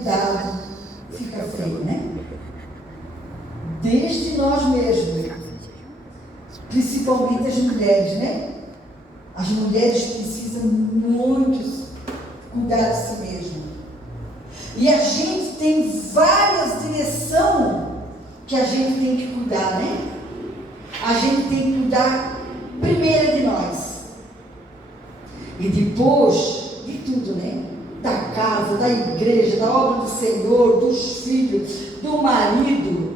cuidado, fica feio, né? Desde nós mesmos, principalmente as mulheres, né? As mulheres precisam muito cuidar de si mesmas. E a gente tem várias direções que a gente tem que cuidar, né? A gente tem que cuidar primeiro de nós. E depois de tudo, né? Da casa, da igreja, da obra do Senhor, dos filhos, do marido.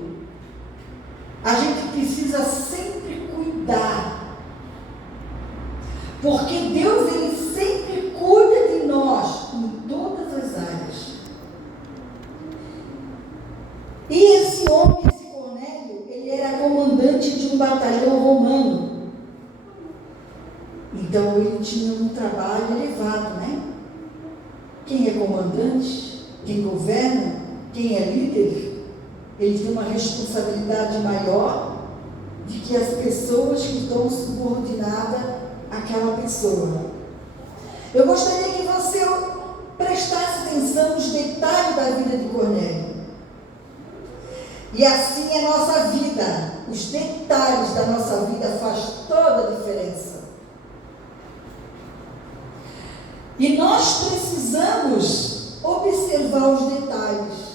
A gente precisa sempre cuidar. Porque Deus, Ele sempre cuida de nós em todas as áreas. E esse homem, esse Cornélio, ele era comandante de um batalhão romano. Então ele tinha um trabalho elevado, né? Quem é comandante, quem governa, quem é líder, ele tem uma responsabilidade maior do que as pessoas que estão subordinadas àquela pessoa. Eu gostaria que você prestasse atenção nos detalhes da vida de Cornélio. E assim é a nossa vida. Os detalhes da nossa vida faz toda a diferença. E nós precisamos observar os detalhes.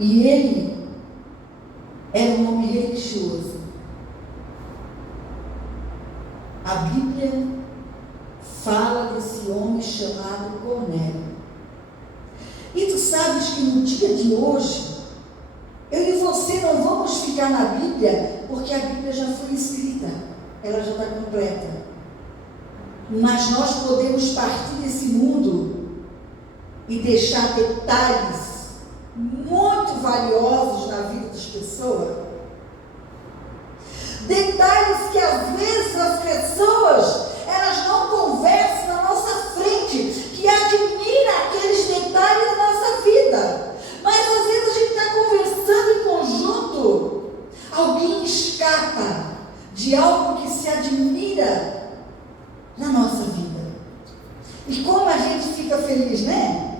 E ele era um homem religioso. A Bíblia fala desse homem chamado Cornélio. E tu sabes que no dia de hoje, eu e você não vamos ficar na Bíblia, porque a Bíblia já foi escrita, ela já está completa. Mas nós podemos partir desse mundo e deixar detalhes muito valiosos na vida das pessoas. Detalhes que às vezes as pessoas, elas não conversam na nossa frente, que admira aqueles detalhes da nossa vida. Mas às vezes a gente está conversando em conjunto, alguém escapa de algo que se admira na nossa vida. E como a gente fica feliz, né?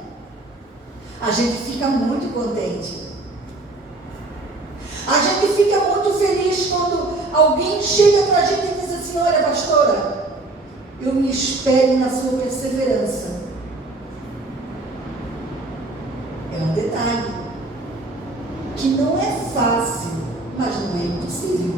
A gente fica muito contente. A gente fica muito feliz quando alguém chega para a gente e diz assim: olha, pastora, eu me espelho na sua perseverança. É um detalhe que não é fácil, mas não é impossível.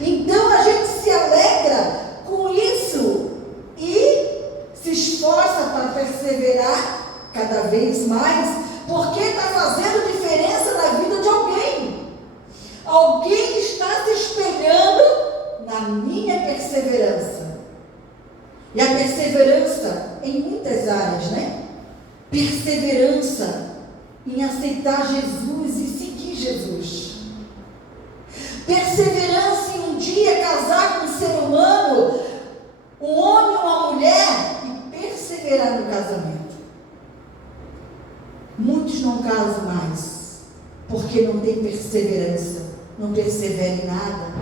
Então a gente se alegra com isso e se esforça para perseverar cada vez mais, porque está fazendo diferença na vida de alguém. Alguém está se espelhando na minha perseverança. E a perseverança em muitas áreas, né? Perseverança em aceitar Jesus e seguir Jesus. Perseverança em um dia casar com um ser humano, um homem ou uma mulher, e perseverar no casamento. Muitos não casam mais, porque não tem perseverança, não persevera em nada.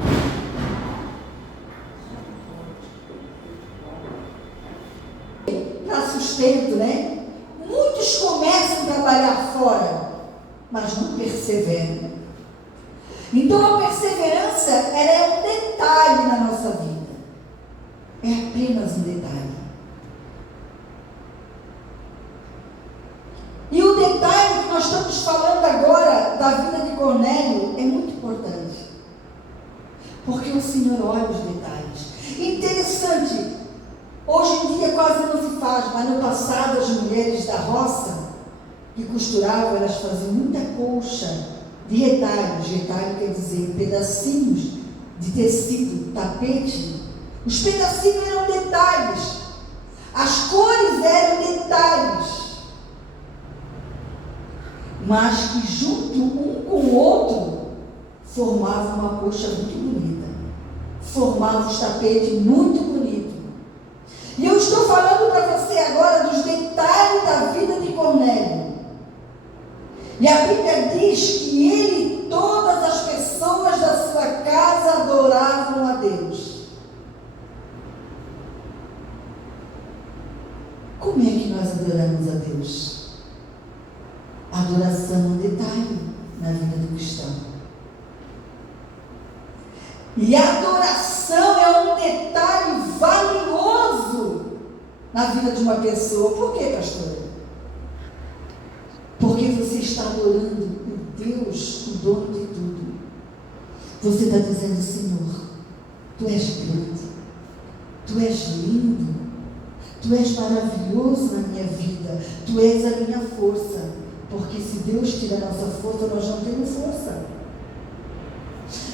Para sustento, né? Muitos começam a trabalhar fora, mas não perseveram. Então a perseverança, ela é um detalhe na nossa vida. É apenas um detalhe. E o detalhe que nós estamos falando agora da vida de Cornélio é muito importante. Porque o Senhor olha os detalhes. Interessante, hoje em dia quase não se faz, mas no passado as mulheres da roça que costuravam, elas faziam muita colcha de retalhos. Retalho quer dizer pedacinhos de tecido, tapete. Os pedacinhos eram detalhes, as cores eram detalhes, mas que junto um com o outro formavam uma colcha muito bonita, formavam os tapetes muito bonitos. E eu estou falando para você agora dos detalhes da vida de Cornélio. E a Bíblia diz que ele e todas as pessoas da sua casa adoravam a Deus. Como é que nós adoramos a Deus? A adoração é um detalhe na vida do cristão. E a adoração é um detalhe valioso na vida de uma pessoa. Por quê, pastora? Porque você está adorando o Deus, o dono de tudo. Você está dizendo: Senhor, Tu és grande, Tu és lindo, Tu és maravilhoso na minha vida, Tu és a minha força. Porque se Deus tira a nossa força, nós não temos força.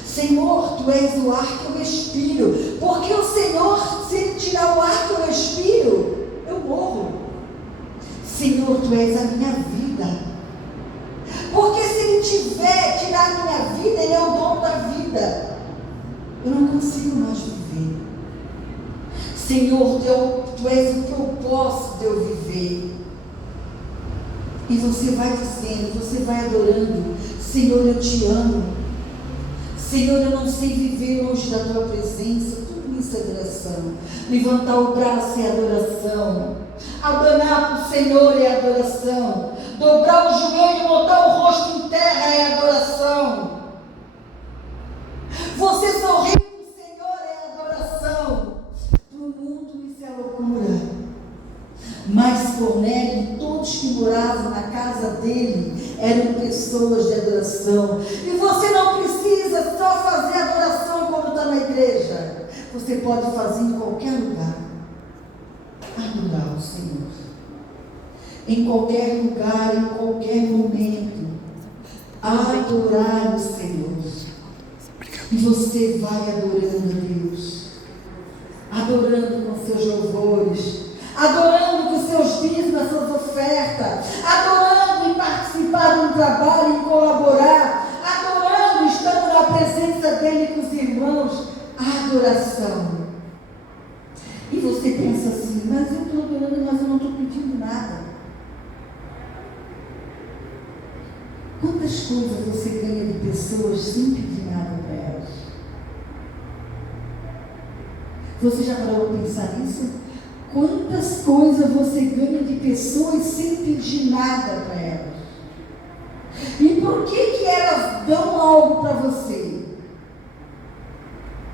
Senhor, Tu és o ar que eu respiro. Porque o Senhor, se Ele tirar o ar que eu respiro, eu morro. Senhor, Tu és a minha vida. Porque se Ele tirar a minha vida, Ele é o dono da vida. Eu não consigo mais viver. Senhor, Tu és o propósito de eu viver. E você vai dizendo, você vai adorando: Senhor, eu Te amo. Senhor, eu não sei viver longe da Tua presença. Tudo isso é adoração. Levantar o braço é adoração. Abanar para o Senhor é adoração. Dobrar o joelho, botar o rosto em terra é adoração. Você sorrir para o Senhor é adoração. Para o mundo isso é loucura. Mas Cornélio, todos que moravam na casa dele eram pessoas de adoração. E você não precisa só fazer adoração quando está na igreja. Você pode fazer em qualquer lugar. Adorar o Senhor. Em qualquer lugar, em qualquer momento. Adorar o Senhor. E você vai adorando a Deus. Adorando com seus louvores. Adorando com seus dízimos, as suas ofertas. Adorando em participar de um trabalho, em colaborar. Adorando, estando na presença dEle com os irmãos. Adoração. E você pensa assim: mas eu estou adorando, mas eu não estou pedindo nada. Quantas coisas você ganha de pessoas sem pedir nada para elas? Você já parou para pensar nisso? Quantas coisas você ganha de pessoas sem pedir nada para elas? E por que elas dão algo para você?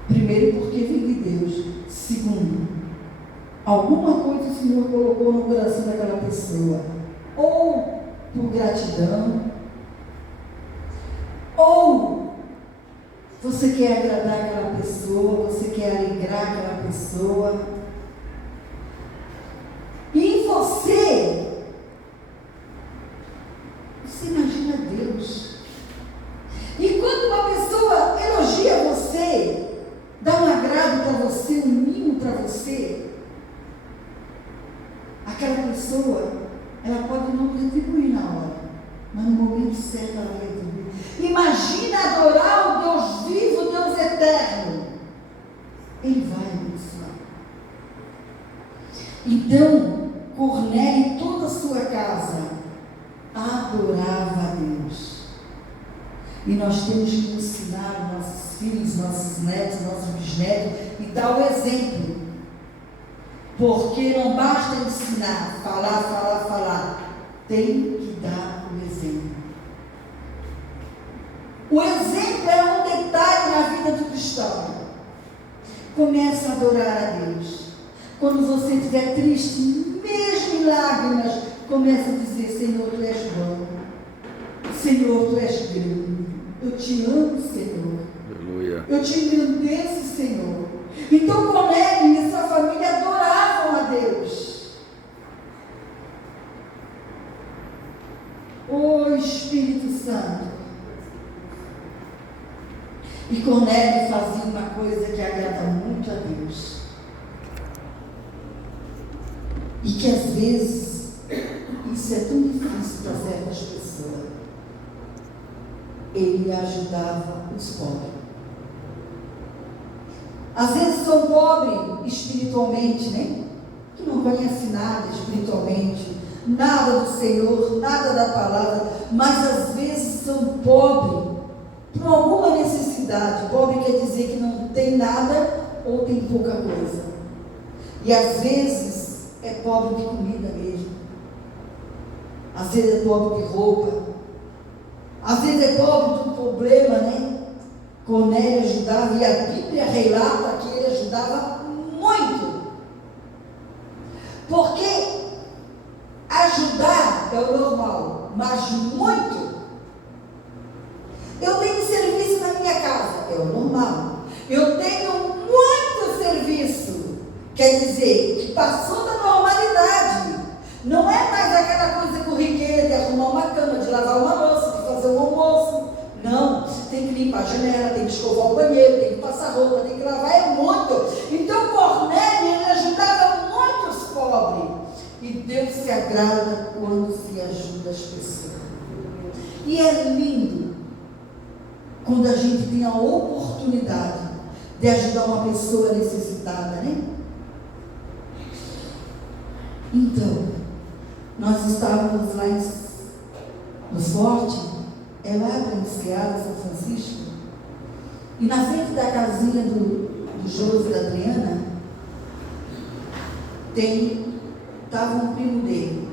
Primeiro, porque vem de Deus. Segundo, alguma coisa o Senhor colocou no coração daquela pessoa. Ou por gratidão, ou você quer agradar aquela pessoa, você quer alegrar aquela pessoa. E você imagina Deus. E quando uma pessoa elogia você, dá um agrado para você, um mimo para você, aquela pessoa, ela pode não retribuir na hora, mas no momento certo ela vai retribuir. Imagina adorar o Deus vivo, o Deus eterno. Ele vai abençoar. Então, Cornélio e toda a sua casa adorava a Deus. E nós temos que ensinar nossos filhos, nossos netos, nossos bisnetos e dar o exemplo. Porque não basta ensinar, falar. Tem que dar o exemplo. O exemplo é um detalhe na vida do cristão. Começa a adorar a Deus. Quando você estiver triste, mesmo em lágrimas, começa a dizer: Senhor, Tu és bom. Senhor, Tu és grande. Eu te amo, Senhor. Aleluia. Eu te engrandeço, Senhor. Então Cornélio e sua família adoravam a Deus. Ô Espírito Santo. E Cornélio fazia uma coisa que agrada muito a Deus. E que às vezes isso é tão difícil para certas pessoas. Ele ajudava os pobres. Às vezes são pobres espiritualmente, né? Que não conhece nada espiritualmente, nada do Senhor, nada da palavra, mas às vezes são pobres por alguma necessidade. Pobre quer dizer que não tem nada ou tem pouca coisa. E às vezes é pobre de comida mesmo. Às vezes é pobre de roupa. Às vezes é pobre de um problema, né? Cornélio ajudava, e a Bíblia relata que ele ajudava muito. Porque ajudar é o normal, mas muito. Eu tenho serviço na minha casa, é o normal. Eu tenho muito serviço, quer dizer, que passou da normalidade. Não é mais aquela coisa corriqueira de arrumar uma cama, de lavar uma louça, de fazer um almoço. Não, tem que limpar a janela, tem que escovar o banheiro, tem que passar roupa, tem que lavar, é muito. Então Cornélio, ele ajudava muitos pobres. E Deus se agrada quando se ajuda as pessoas. E é lindo quando a gente tem a oportunidade de ajudar uma pessoa necessitada, né? Então, nós estávamos lá no Forte, é lá para Enseada, São Francisco, e na frente da casinha do Josi e da Adriana, estava um primo dele,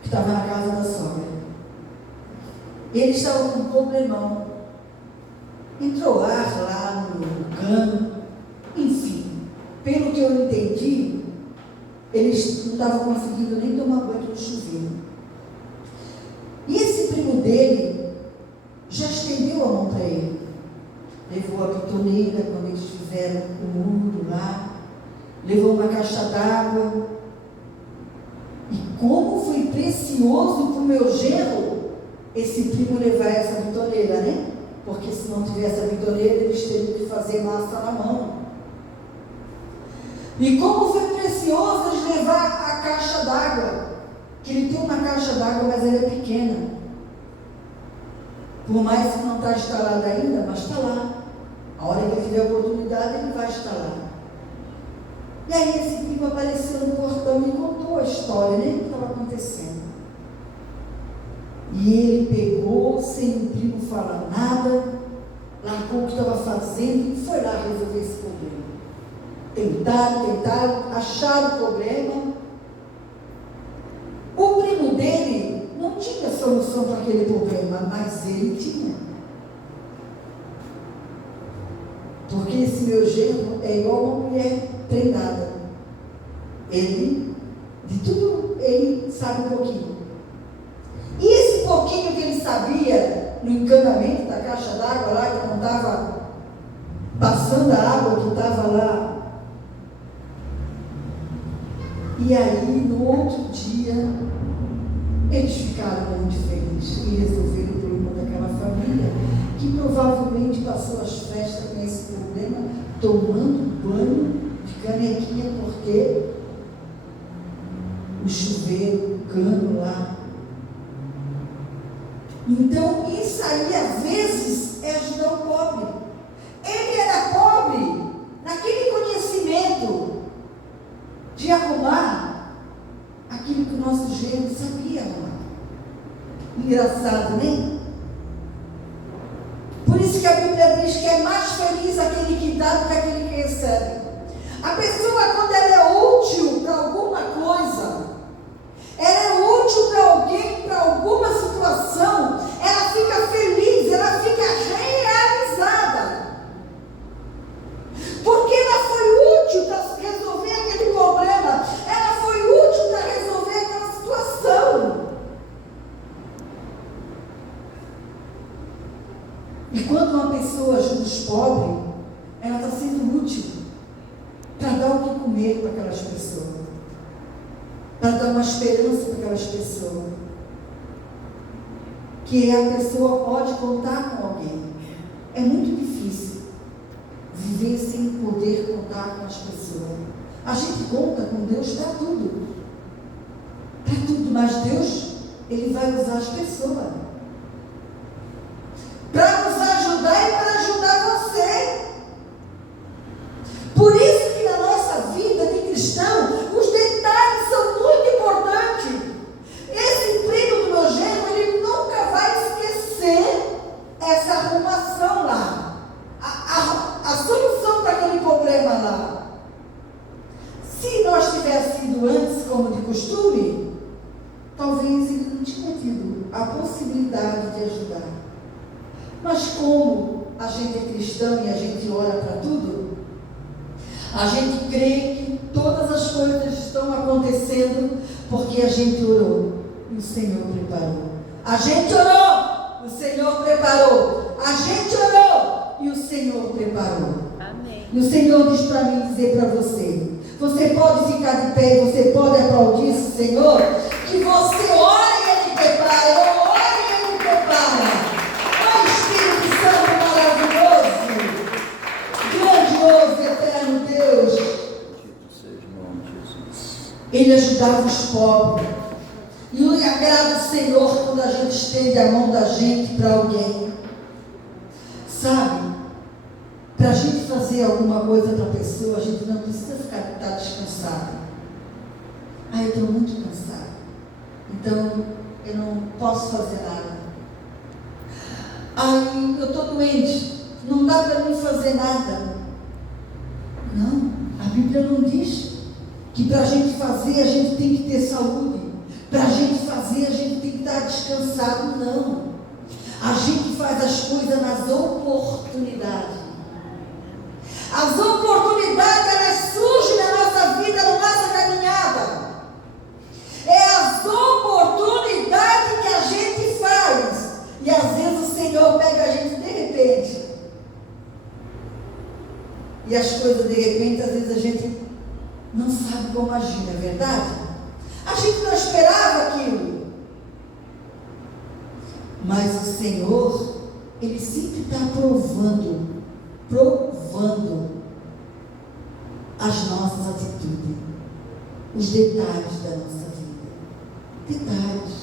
que estava na casa da sogra. Ele estava com um problemão. Entrou ar lá no cano, enfim, pelo que eu entendi, eles não estavam conseguindo nem tomar banho no chuveiro. E esse primo dele já estendeu a mão para ele. Levou a bitoneira quando eles fizeram o muro lá, levou uma caixa d'água. E como foi precioso para o meu genro esse primo levar essa bitoneira, né? Porque se não tivesse a bitoneira, eles teriam que fazer massa na mão. E como foi precioso eles levar a caixa d'água, que ele tem uma caixa d'água, mas ela é pequena. Por mais que não está instalada ainda, mas está lá. A hora que ele tiver a oportunidade, ele vai instalar. E aí esse primo apareceu no portão e contou a história, né? O que estava acontecendo. E ele pegou, sem o primo falar nada, largou o que estava fazendo e foi lá resolver esse problema. Tentaram, acharam o problema. O primo dele não tinha solução para aquele problema, mas ele tinha. Porque esse meu genro é igual uma mulher treinada. Ele, de tudo, ele sabe um pouquinho. E esse pouquinho que ele sabia no encanamento da caixa d'água lá, que não estava passando a água que estava lá. E aí, no outro dia, eles ficaram muito felizes e resolveram o problema daquela família, que provavelmente passou as festas com esse problema, tomando banho de canequinha, porque o chuveiro, o cano lá. Então, isso aí, às vezes, é ajudar o pobre. Ele era pobre naquele conhecimento de arrumar aquilo que o nosso genro sabia arrumar. Engraçado, né? Por isso que a Bíblia diz que é mais feliz aquele que dá do que aquele que recebe. A pessoa, quando ela é útil para alguma coisa, ela é útil para alguém, para alguma situação, ela fica feliz, ela fica realizada. Porque ela foi útil para resolver aquele problema, ela foi útil para resolver aquela situação. E quando uma pessoa ajuda os pobres, ela está sendo útil para dar o que comer para aquelas pessoas, para dar uma esperança para aquelas pessoas, que a pessoa pode contar com alguém. É muito difícil viver sem poder contar com as pessoas. A gente conta com Deus para tudo, mas Deus, Ele vai usar as pessoas para nos ajudar e para ajudar você. Por isso que na nossa vida de cristão, os detalhes são muito importantes. Esse primo do meu genro, ele nunca vai esquecer essa arrumação lá, a solução daquele problema lá. Se nós tivéssemos ido antes, talvez ele não tinha tido a possibilidade de ajudar. Mas como a gente é cristão e a gente ora para tudo, a gente crê que todas as coisas estão acontecendo porque a gente orou e o Senhor preparou. A gente orou, o Senhor preparou. A gente orou e o Senhor preparou. Amém. E o Senhor diz para mim dizer para você: você pode ficar de pé, você pode aplaudir esse Senhor, que você ora e Ele prepara, eu oro e Ele prepara. Ó Espírito Santo maravilhoso, grandioso, eterno Deus. Ele ajudava os pobres. E agrada o Senhor quando a gente estende a mão da gente para alguém. Sabe? Para a gente fazer alguma coisa para a pessoa, a gente não precisa estar descansado. Eu estou muito cansado, então eu não posso fazer nada. Eu estou doente, não dá para mim fazer nada. Não, a Bíblia não diz que para a gente fazer a gente tem que ter saúde. Para a gente fazer a gente tem que estar descansado. Não, a gente faz as coisas nas oportunidades. As oportunidades, elas surgem na nossa vida, na nossa caminhada. É as oportunidades que a gente faz. E às vezes o Senhor pega a gente de repente. E as coisas de repente, às vezes a gente não sabe como agir, não é verdade? A gente não esperava aquilo. Mas o Senhor, Ele sempre está provando as nossas atitudes, os detalhes da nossa vida. Detalhes.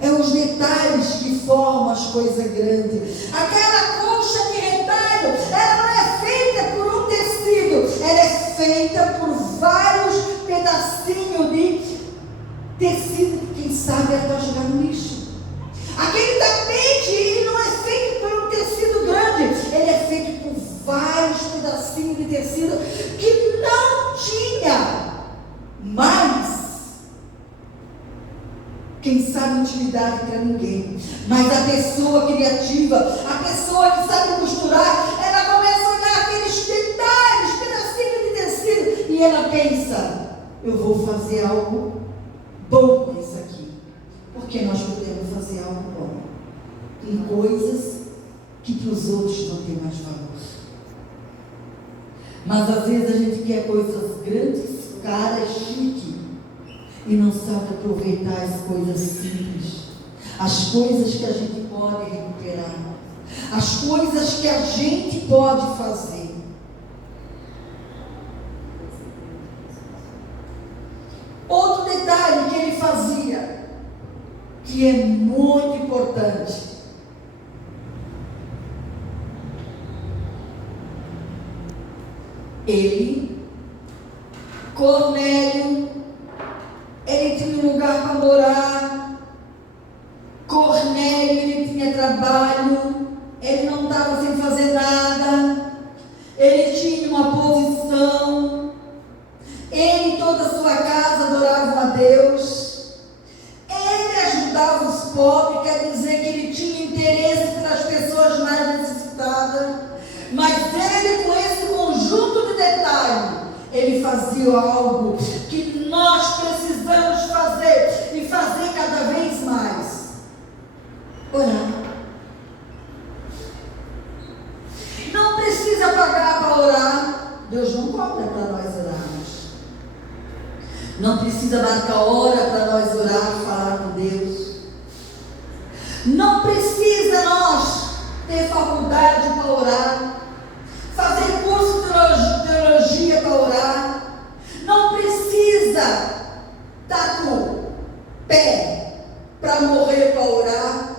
É os detalhes que formam as coisas grandes. Aquela colcha de retalho, ela não é feita por um tecido, ela é feita por vários pedacinhos de tecido que quem sabe é para jogar no lixo. Aquele tapete, ele não é feito por um tecido grande, ele é feito por vários pedacinhos de tecido que não tinha mais, quem sabe, utilidade para ninguém. Mas a pessoa criativa, a pessoa que sabe costurar, ela começa a olhar aqueles detalhes, pedacinhos de tecido, e ela pensa: eu vou fazer algo bom com isso aqui. Porque nós podemos fazer algo bom em coisas que para os outros não tem mais valor. Mas às vezes a gente quer coisas grandes, caras, chique, e não sabe aproveitar as coisas simples, as coisas que a gente pode recuperar, as coisas que a gente pode fazer. Outro detalhe que ele fazia, que é muito importante: Cornélio, ele tinha um lugar para morar. Cornélio, ele tinha trabalho, ele não estava sem fazer nada, ele tinha uma posição, ele e toda a sua casa adoravam a Deus, ele ajudava os pobres, quer dizer que ele tinha interesse pelas pessoas mais necessitadas. Mas ele, com esse conjunto de detalhes, ele fazia algo que nós precisamos fazer e fazer cada vez mais: orar. Não precisa pagar para orar. Deus não cobra para nós orarmos. Não precisa marcar hora para nós orar e falar com Deus. Não precisa nós ter faculdade para orar, fazer curso de teologia para orar. Não precisa estar com pé para morrer para orar.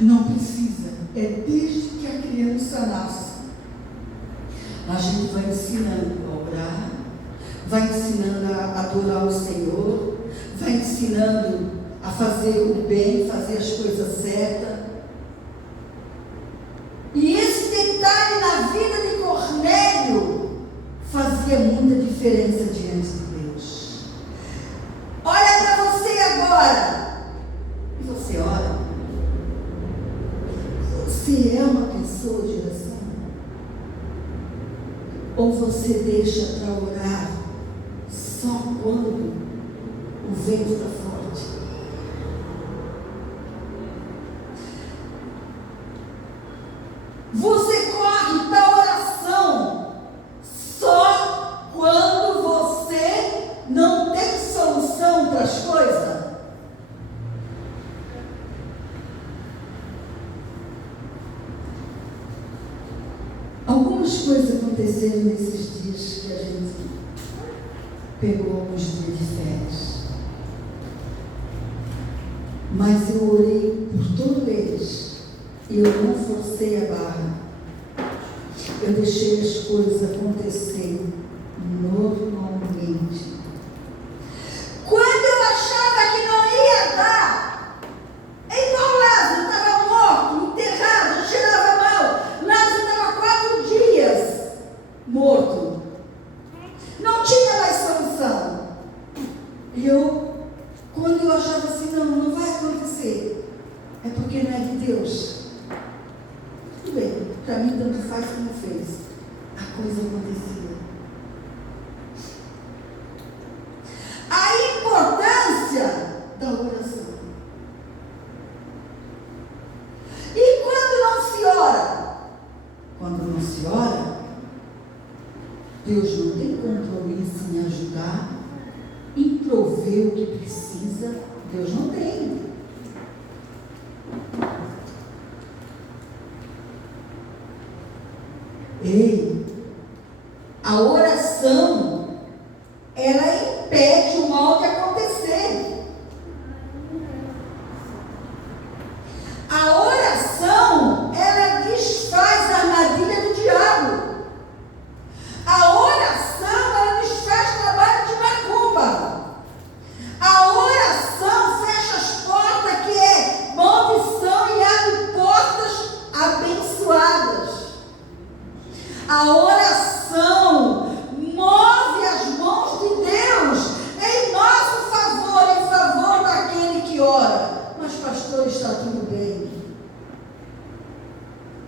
Não precisa. É desde que a criança nasce. A gente vai ensinando a orar, vai ensinando a adorar o Senhor, vai ensinando a fazer o bem, fazer as coisas certas. E esse detalhe na vida de Cornélio fazia fazia muita diferença diante de Deus. Olha para você agora. E você ora? Você é uma pessoa de oração? Ou você deixa para orar só quando o vento está forte? Você corre para a oração só quando você não tem solução para as coisas? Algumas coisas aconteceram nesses dias que a gente pegou alguns dias de férias. Mas eu orei por todos eles e eu não forcei a barra. Eu deixei as coisas acontecerem normalmente. Quando eu achava que não ia dar, igual Lázaro estava morto, enterrado, cheirava mal. Lázaro estava 4 dias morto. Não tinha mais solução. E quando eu achava assim, não vai acontecer, é porque não é de Deus. Tudo bem, para mim tanto faz como fez. A coisa acontecia. A importância da oração. E quando não se ora? Quando não se ora, Deus não tem compromisso em ajudar, em prover o que precisa. Deus não tem. Ei, a oração, ela impede o mal de acontecer. A oração, ela desfaz a armadilha do diabo. A oração, ela desfaz o trabalho de macumba. A oração fecha as portas que é maldição e abre portas abençoadas. A oração move as mãos de Deus em nosso favor, em favor daquele que ora. Mas pastor, está tudo bem.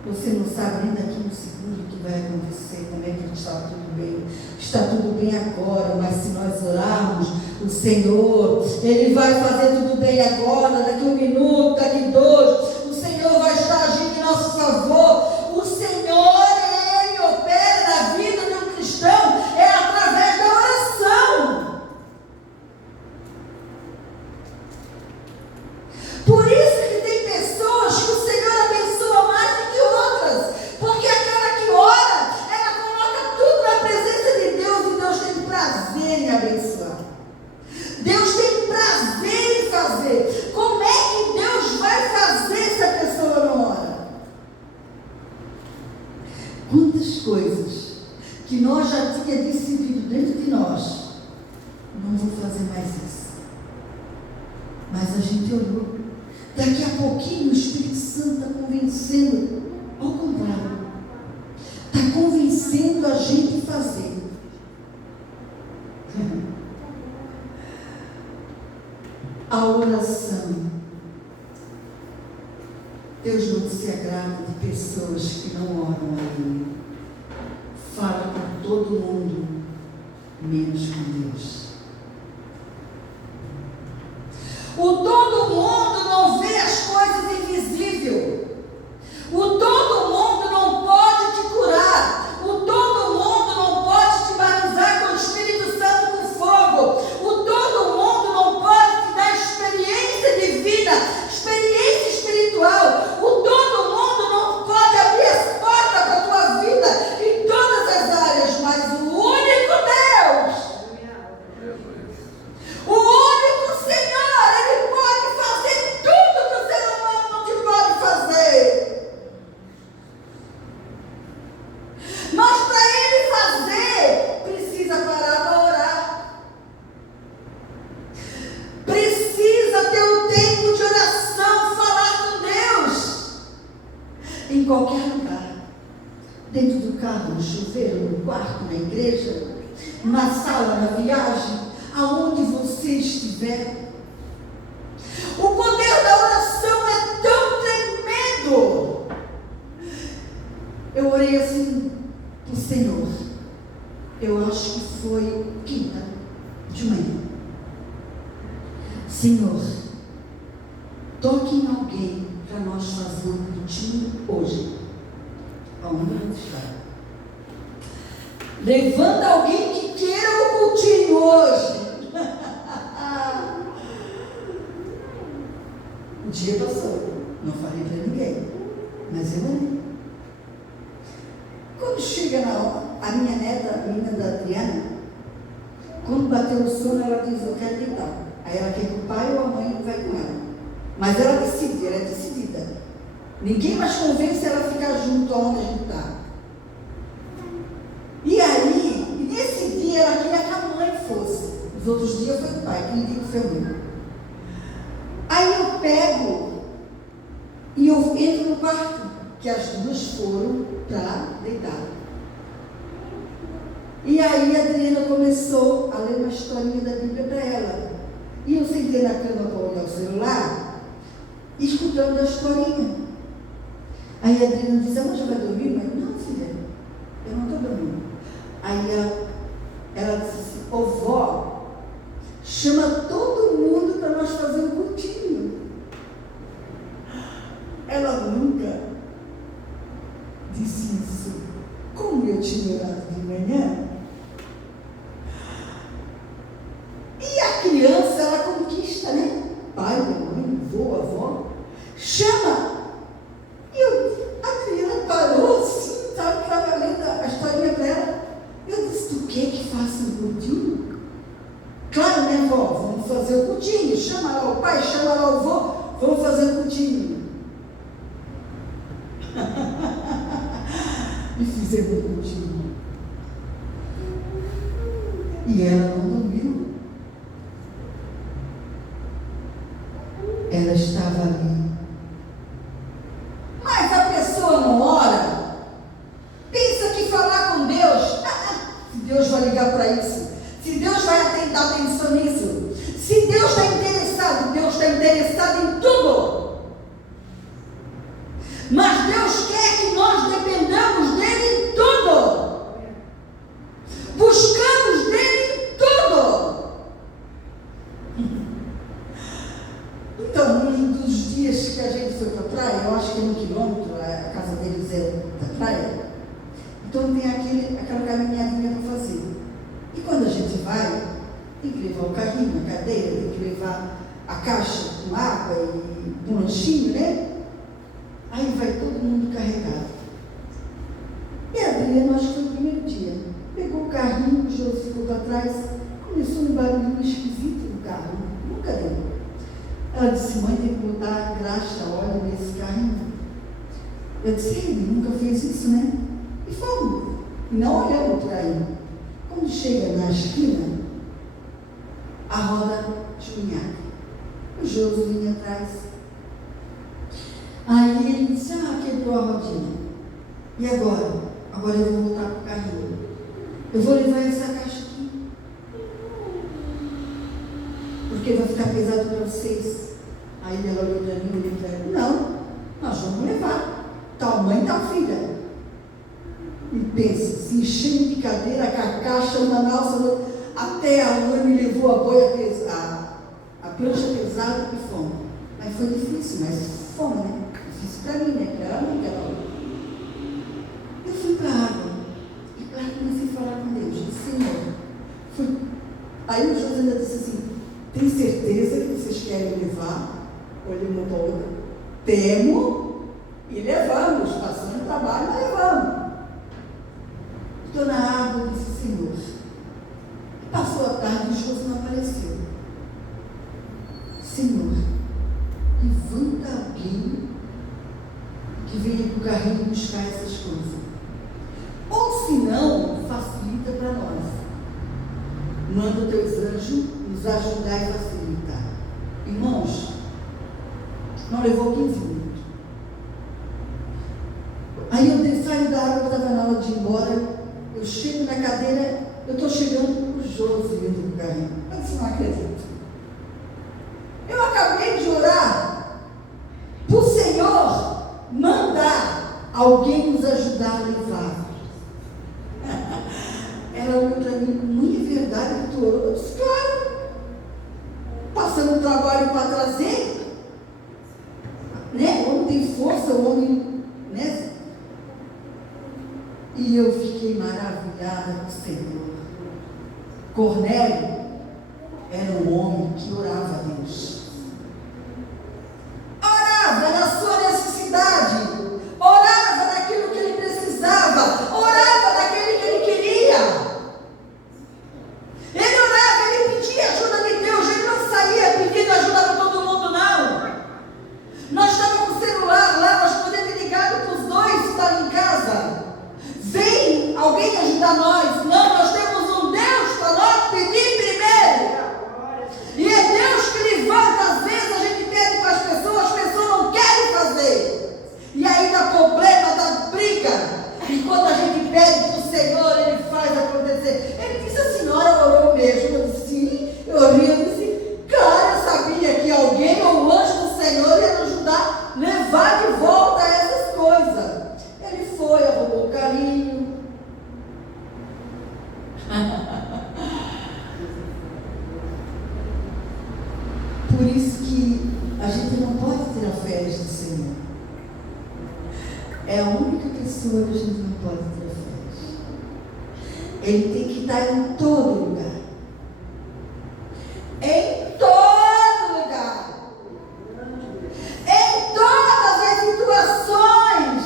Você não sabe nem daqui no segundo o que vai acontecer, também que está tudo bem. Está tudo bem agora, mas se nós orarmos, o Senhor, Ele vai fazer tudo bem agora, daqui 1 minuto, daqui 2, o Senhor vai estar agindo em nosso favor. O Senhor, Ele opera na vida de um cristão, é através da oração. Por isso que tem pessoas que o Senhor abençoa mais do que outras, porque aquela que ora, ela coloca tudo na presença de Deus e Deus tem prazer em abençoar. Deus tem prazer em fazer. Como é que Deus vai fazer se a pessoa não ora? Quantas coisas que nós já tínhamos decidido dentro de nós, não vou fazer mais isso. Mas a gente orou. Daqui a pouquinho o Espírito Santo está convencendo, ao contrário, está convencendo a gente a fazer. A oração. Deus não se agrada de pessoas que não oram a Ele. Fala com todo mundo, menos com Deus. O todo mundo não vê as coisas invisíveis. O todo mundo não pode te curar. O todo mundo não pode te batizar com o Espírito Santo com fogo. O todo mundo não pode te dar experiência de vida, experiência espiritual. O todo mundo não pode abrir as portas para a tua vida em todas as áreas, mas o único Deus, o único Senhor, Ele pode na sala, na viagem, aonde você estiver. O poder da oração é tão tremendo. Eu orei assim para o Senhor. Eu acho que foi quinta de manhã. Senhor, toque em alguém para nós fazer um cultinho hoje. Aonde você está? Levanta alguém que queira o cultinho hoje. O dia passou, não falei para ninguém, mas eu orei. Quando chega na hora, a minha neta, a menina da Adriana, quando bateu o sono, ela diz: eu quero deitar. Aí ela quer que o pai ou a mãe vai com ela. Mas ela decide, ela é decidida. Ninguém mais convence ela a ficar junto aonde a gente está. E aí, nesse dia, ela queria que a mãe fosse. Os outros dias foi o pai, aquele dia que foi o meu. Aí eu pego e eu entro no quarto, que as duas foram para deitar. E aí a Adriana começou a ler uma historinha da Bíblia para ela. E eu sentei na cama para olhar o celular, escutando a historinha. Aí a Adriana disse: mas já vai dormir, mãe? Não, filha, eu não estou dormindo. Aí ela disse assim: ô vó, chama todo mundo para nós fazer um cultinho. Ela nunca disse isso. Como eu tinha orado de manhã. E a criança, ela conquista, né? Pai, mãe, vô, avó. Chama. E a Adriana parou assim, sabe, estava lendo a historinha para ela. Eu disse: tu quer que faça um cultinho? Claro, né, vó? Vamos fazer o cultinho. Chama lá o pai, chama lá o vô, vamos fazer o cultinho. E fizemos o cultinho. E ela não dormiu. Ela estava ali. Mas a pessoa não ora. Pensa que falar com Deus, se Deus vai ligar para isso, se Deus vai dar atenção nisso, se Deus está interessado em tudo. Mas Deus quer que nós dependamos dele em tudo. Buscamos dele em tudo. Então, um dos dias que a gente foi para a praia, eu acho que é 1 quilômetro, a casa deles é da praia. Então tem aquela caminhadinha para fazer. E quando a gente vai, tem que levar o carrinho, a cadeira, tem que levar a caixa com água e um lanchinho, né? Aí vai todo mundo carregado. E a Adriana, acho que foi o primeiro dia, pegou o carrinho, o José ficou para trás, começou um barulho esquisito no carro, nunca deu. Ela disse: mãe, tem que botar graxa, óleo nesse carrinho. Eu disse: ele nunca fez isso, né? E fomos. E não olhamos para aí. Quando chega na esquina, a roda esmunhaca. O José vinha atrás. Aí ele disse: quebrou a rodinha. E agora? Agora eu vou voltar para o carrinho. Eu vou levar essa caixa aqui. Porque vai ficar pesado para vocês. Aí ela olhou para mim e olhou para ela: não, nós vamos levar. Tal mãe, tal filha. E pensa, se enchendo de cadeira, com a caixa, uma alça, até a mãe me levou a boia pesada, a plancha pesada e fomos. Mas foi difícil, mas fomos, né? Difícil para mim, né? Para ela não, que ela. Eu fui para a água. E lá comecei a falar com Deus. Eu disse: Senhor, fui. Aí o José ainda disse assim: tem certeza que vocês querem levar? Olhei uma para a outra. Temo e levamos. Passando trabalho, mas levamos. Estou na água, disse: Senhor. E passou a tarde e o José não apareceu. Senhor, levanta alguém que venha com o carrinho buscar essas coisas. Ou se não, facilita para nós. Manda teus anjos nos ajudar e facilitar. Irmãos, não levou 15 minutos. Aí eu saio da água, eu estava na hora de ir embora. Eu chego na cadeira, eu estou chegando, 12 litros do carrinho. Eu disse, não acredito. Eu acabei de orar para o Senhor mandar alguém nos ajudar a levar. Ela olhou para mim, mãe, é verdade que tu orou? Eu disse, claro. Passando trabalho para trazer, né? O homem tem força, o homem, né? E eu fiquei maravilhada com o Senhor. Cornélio era um homem que orava a Deus. Orava na sua necessidade, orava naquilo que ele precisava, orava naquele que ele queria. Ele orava, ele pedia ajuda de Deus, ele não saía pedindo ajuda para todo mundo, não. Nós estávamos com o celular lá, nós podemos ter ligado para os dois que estavam em casa. Vem alguém ajudar nós. Não, nós temos um Deus para nós pedir primeiro. E é Deus que levanta. Às vezes a gente pede para as pessoas não querem fazer. E aí dá problema, dá briga. E quando a gente pede para o Senhor, Ele faz acontecer. Ele disse, a senhora orou mesmo? Eu disse, sim. Eu ri, eu disse, cara, eu sabia que alguém ou o anjo do Senhor ia nos ajudar, levar de volta essas coisas. Ele foi, arrumou o carrinho. Por isso que a gente não pode tirar férias do Senhor. É a única pessoa que a gente não pode tirar férias. Ele tem que estar em todo lugar. Em todo lugar. Em todas as situações.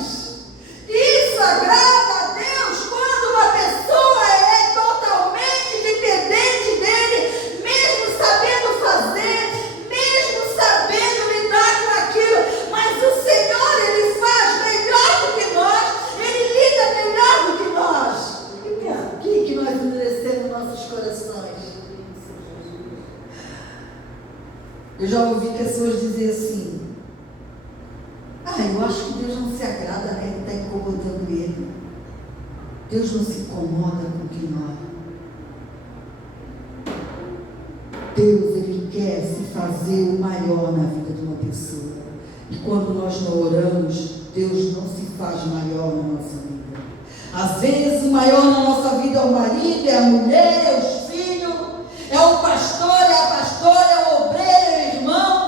Isso agrada a Deus quando uma pessoa é totalmente dependente dele, mesmo sabendo fazer, mesmo sabendo lidar com aquilo, mas o Senhor, Ele faz melhor do que nós, Ele lida melhor do que nós. E por que nós endurecemos nossos corações? Eu já ouvi pessoas dizer assim, eu acho que Deus não se agrada, né? Ele está incomodando ele. Deus não se incomoda com quem ora. Deus, Ele quer se fazer o maior na vida de uma pessoa. E quando nós não oramos, Deus não se faz maior na nossa vida. Às vezes o maior na nossa vida é o marido, é a mulher, é os filhos, é o pastor, é a pastora, é o obreiro, é o irmão.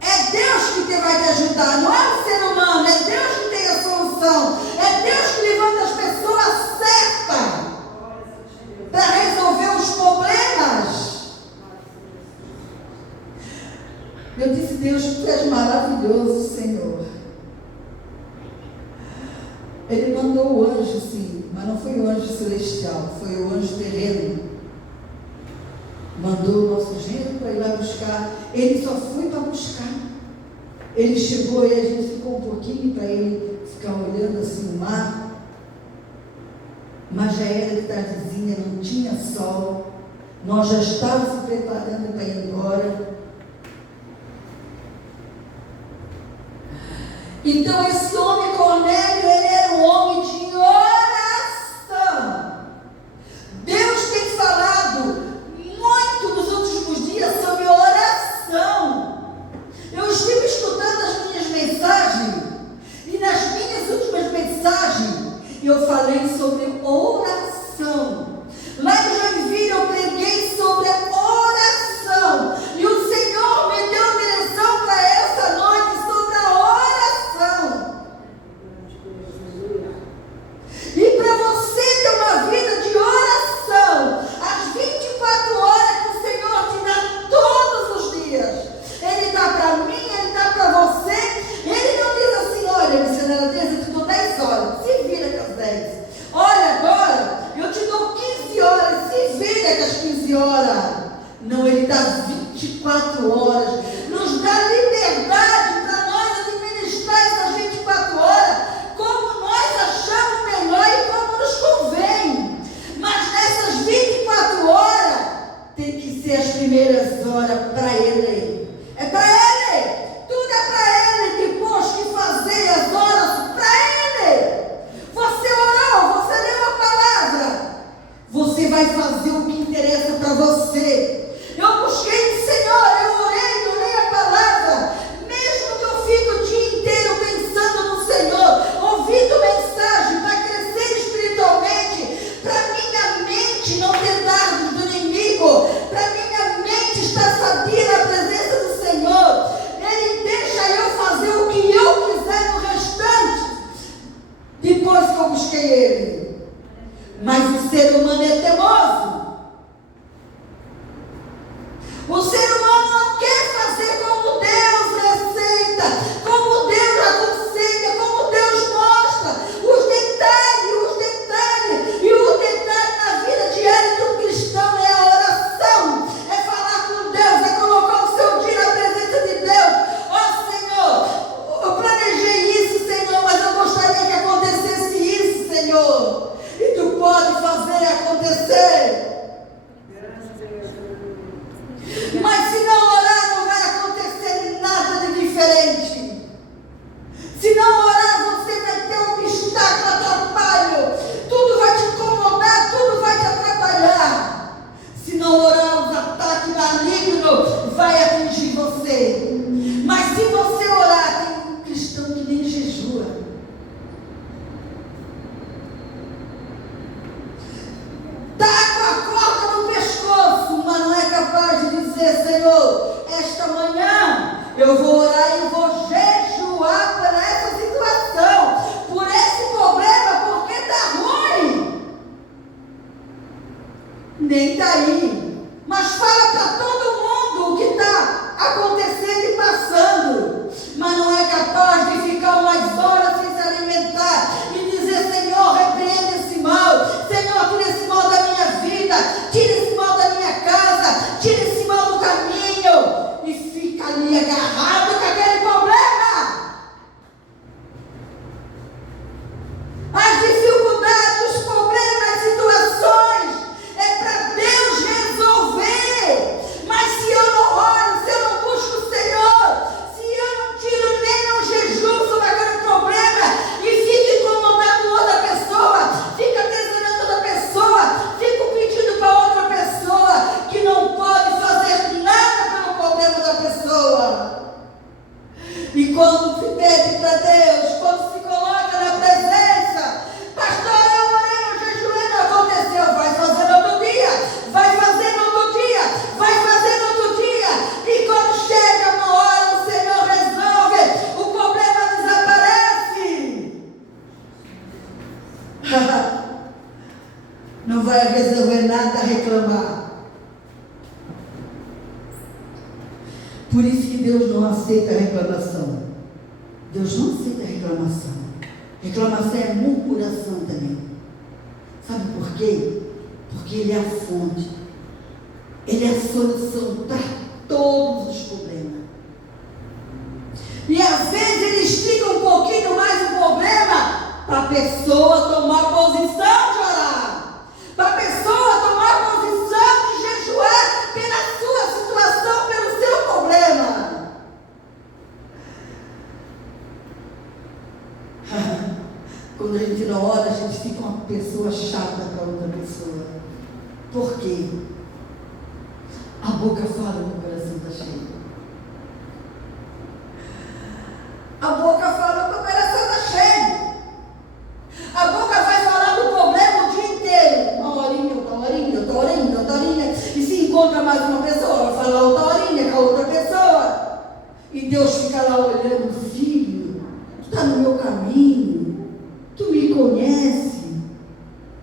É Deus que vai te ajudar, não é o ser humano, é Deus que tem a solução, é Deus que levanta as pessoas certas para resolver os problemas. Eu disse, Deus, tu és maravilhoso, Senhor. Ele mandou o anjo, sim, mas não foi o anjo celestial, foi o anjo terreno. Mandou o nosso gênero para ir lá buscar. Ele só foi para buscar. Ele chegou e a gente ficou um pouquinho para ele ficar olhando assim o mar. Mas já era de tardezinha, não tinha sol. Nós já estávamos se preparando para ir embora. Então esse homem Cornélio, ele era um homem de oração. Deus tem falado muito nos últimos dias sobre oração. Eu estive escutando as minhas mensagens, e nas minhas últimas mensagens eu falei sobre oração. Lá em Joinville eu preguei sobre a oração, e o Senhor me deu direção para essa noite sobre a oração. E para você ter uma vida de oração, as 24 horas que o Senhor te dá todos os dias, Ele dá para mim, Ele dá para você. Ele não diz assim, olha, missionária Teresa, eu te dou 10 horas, se vira com as 10. Olha, agora eu te dou 15 horas, se vira com as 15 horas. Não, Ele dá 24 horas, nos dá liberdade para nós administrar essas 24 horas como nós achamos melhor e como nos convém. Mas nessas 24 horas tem que ser as primeiras horas para Ele. É para Ele, tudo é para Ele. Depois que fazer as horas para Ele, você orou, você leu a palavra, você vai fazer o que interessa para você. Eu busquei o Senhor, eu orei a palavra, mesmo que eu fique o dia inteiro pensando no Senhor, ouvindo mensagem para crescer espiritualmente, para minha mente não ter dardos do inimigo, para minha mente estar sadia na presença do Senhor. Ele deixa eu fazer o que eu quiser no restante, depois que eu busquei Ele. Mas o ser humano é teimoso. O ser humano não quer fazer como Deus receita, como Deus aconselha, como Deus mostra, os detalhes. E o detalhe na vida diária do cristão é a oração, é falar com Deus, é colocar o seu dia na presença de Deus. Ó Senhor, eu planejei isso, Senhor, mas eu gostaria que acontecesse isso, Senhor. E Tu pode fazer acontecer. Mas se não orar, não vai acontecer nada de diferente. Se não orar, você vai ter um obstáculo, atrapalho. Tudo vai te incomodar, tudo vai te atrapalhar. Se não orar, os ataques malignos vai atingir você. Mas se você orar, tem um cristão que nem jejua. Tá com a corda no pescoço, mas não é capaz de dizer: Senhor, esta manhã eu vou orar e vou jejuar por essa situação, por esse problema, porque está ruim. Nem está aí, mas fala para todo mundo o que está acontecendo e passando, mas não é capaz de ficar umas horas sem se alimentar e dizer: Senhor, repreenda esse mal, Senhor, tira esse mal da minha vida, tira esse mal da minha casa, tira esse mal do caminho, e fica ali agarrado com aquele problema. As dificuldades, os problemas, as situações é para Deus resolver. Mas se eu não oro, se eu não busco o Senhor, se eu não tiro nem um jejum sobre aquele problema e fico incomodando outra pessoa, fico atesorando outra pessoa, fico pedindo para outra pessoa que não pode fazer nada pelo problema da pessoa. E quando se pede para Deus, quando se coloca na presença: pastor, eu orei, eu jejuei, não aconteceu. Vai fazer outro dia, vai fazer outro dia, vai fazer outro dia. E quando chega uma hora, o Senhor resolve, o problema desaparece. Não vai resolver nada a reclamar. Por isso que Deus não aceita a reclamação. Deus não aceita a reclamação. Reclamação é murmuração também. Sabe por quê? Porque Ele é a fonte. Ele é a solução para todos os problemas. E às vezes Ele estica um pouquinho mais o problema para a pessoa tomar posição de orar, para a pessoa tomar posição de jejuar pela sua situação, pelo seu problema. Quando a gente não ora, a gente fica uma pessoa chata para outra pessoa. Por quê? A boca fala, o coração está cheio. A boca fala, o coração está cheio. A boca vai falar do problema o dia inteiro. Uma horinha, outra horinha. E se encontra mais uma pessoa, vai falar outra horinha com a outra pessoa. E Deus fica lá olhando: filho, tu está no meu caminho, tu me conhece,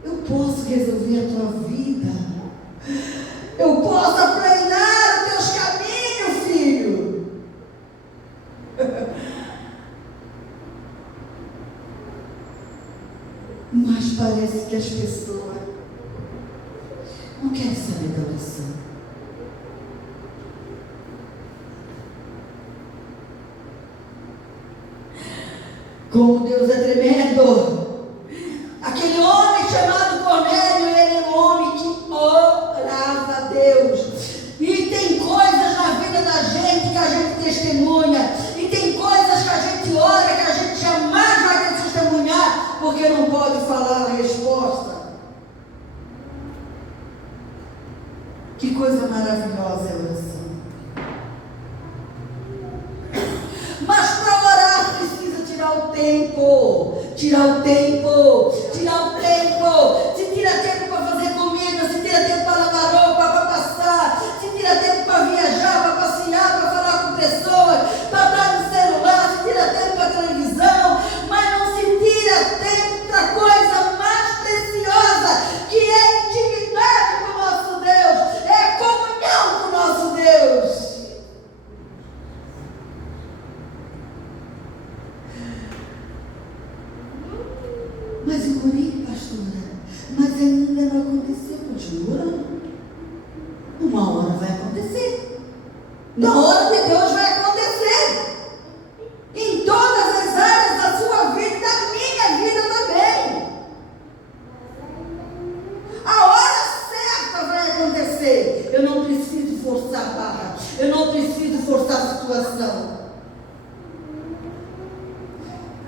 eu posso resolver a tua vida, eu posso aplanar os teus caminhos, filho. Mas parece que as pessoas não querem saber da oração. Como Deus é tremendo. Aquele homem chamado Cornélio, ele era um homem que orava a Deus. E tem coisas na vida da gente que a gente testemunha. E tem coisas que a gente ora que a gente jamais vai testemunhar, porque não pode falar a resposta. Que coisa maravilhosa é a oração. Mas para orar precisa tirar o tempo. Tirar o tempo. Tirar o tempo. Se tira tempo para fazer comida, se tira tempo para lavar roupa, para passar, se tira tempo para viajar, para passear, para falar com pessoas, para estar no celular, se tira tempo para televisão, mas não se tira tempo para a coisa mais preciosa, que é a intimidade com o nosso Deus, é a comunhão com o nosso Deus. Mas eu orei, pastora, mas ainda não aconteceu. Continua orando. Uma hora vai acontecer. Na hora de Deus vai acontecer. Em todas as áreas da sua vida e da minha vida também. A hora certa vai acontecer. Eu não preciso forçar a barra. Eu não preciso forçar a situação.